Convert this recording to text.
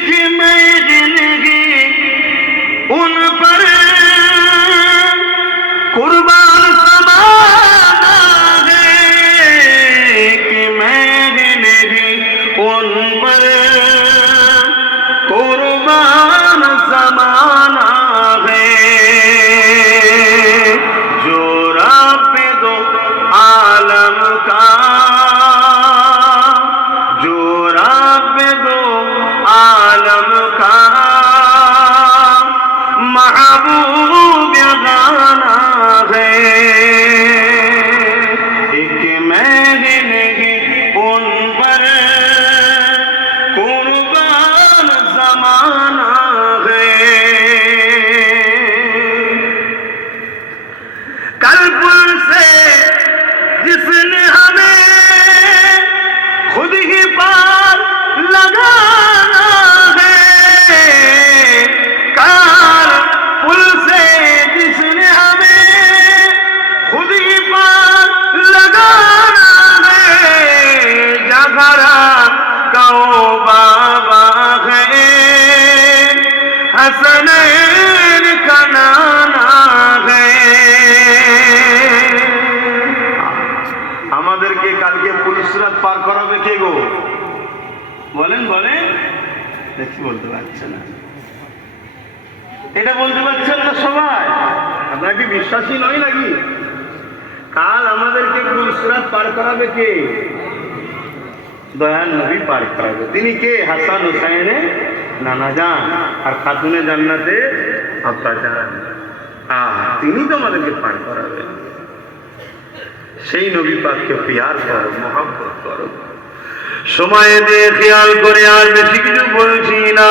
एक महल है उन पर कुर्बान ज़माना है, एक महल है उन पर कुर्बान ज़माना है। जो रब दो आलम का, जो रब दो आलम का महबूब गाना है, एक महल है उन पर कुर्बान ज़माना है। कल्ब से जिसने हमें खुद ही पार लगाना है, काल पुल से जिसने हमें खुद ही पार लगाना है। जगरा कहो बाबा है, हसनैन का नाना है। আমাদেরকে কালকে পুলিশরাত পার করাবে কে গো? বলেন বলেন, দেখি বলতে পারছে না। এটা বলতে পারছেন না সবাই? আপনার কি বিশ্বাসী নয় নাকি? কাল আমাদেরকে পুলিশরাত পার করাবে কে? দয়াল নবী পার করাবে। তিনি কে? হাসান হুসাইনে নানা জান আর খাতুনে জান্নাতে আব্বা জান। তিনি তো আমাদেরকে পার করাবেন। সেই নবী পাককে প্যার করো, মহব্বত করো। সময় দিয়ে খেয়াল করে আর বেশি কিছু বলছি না।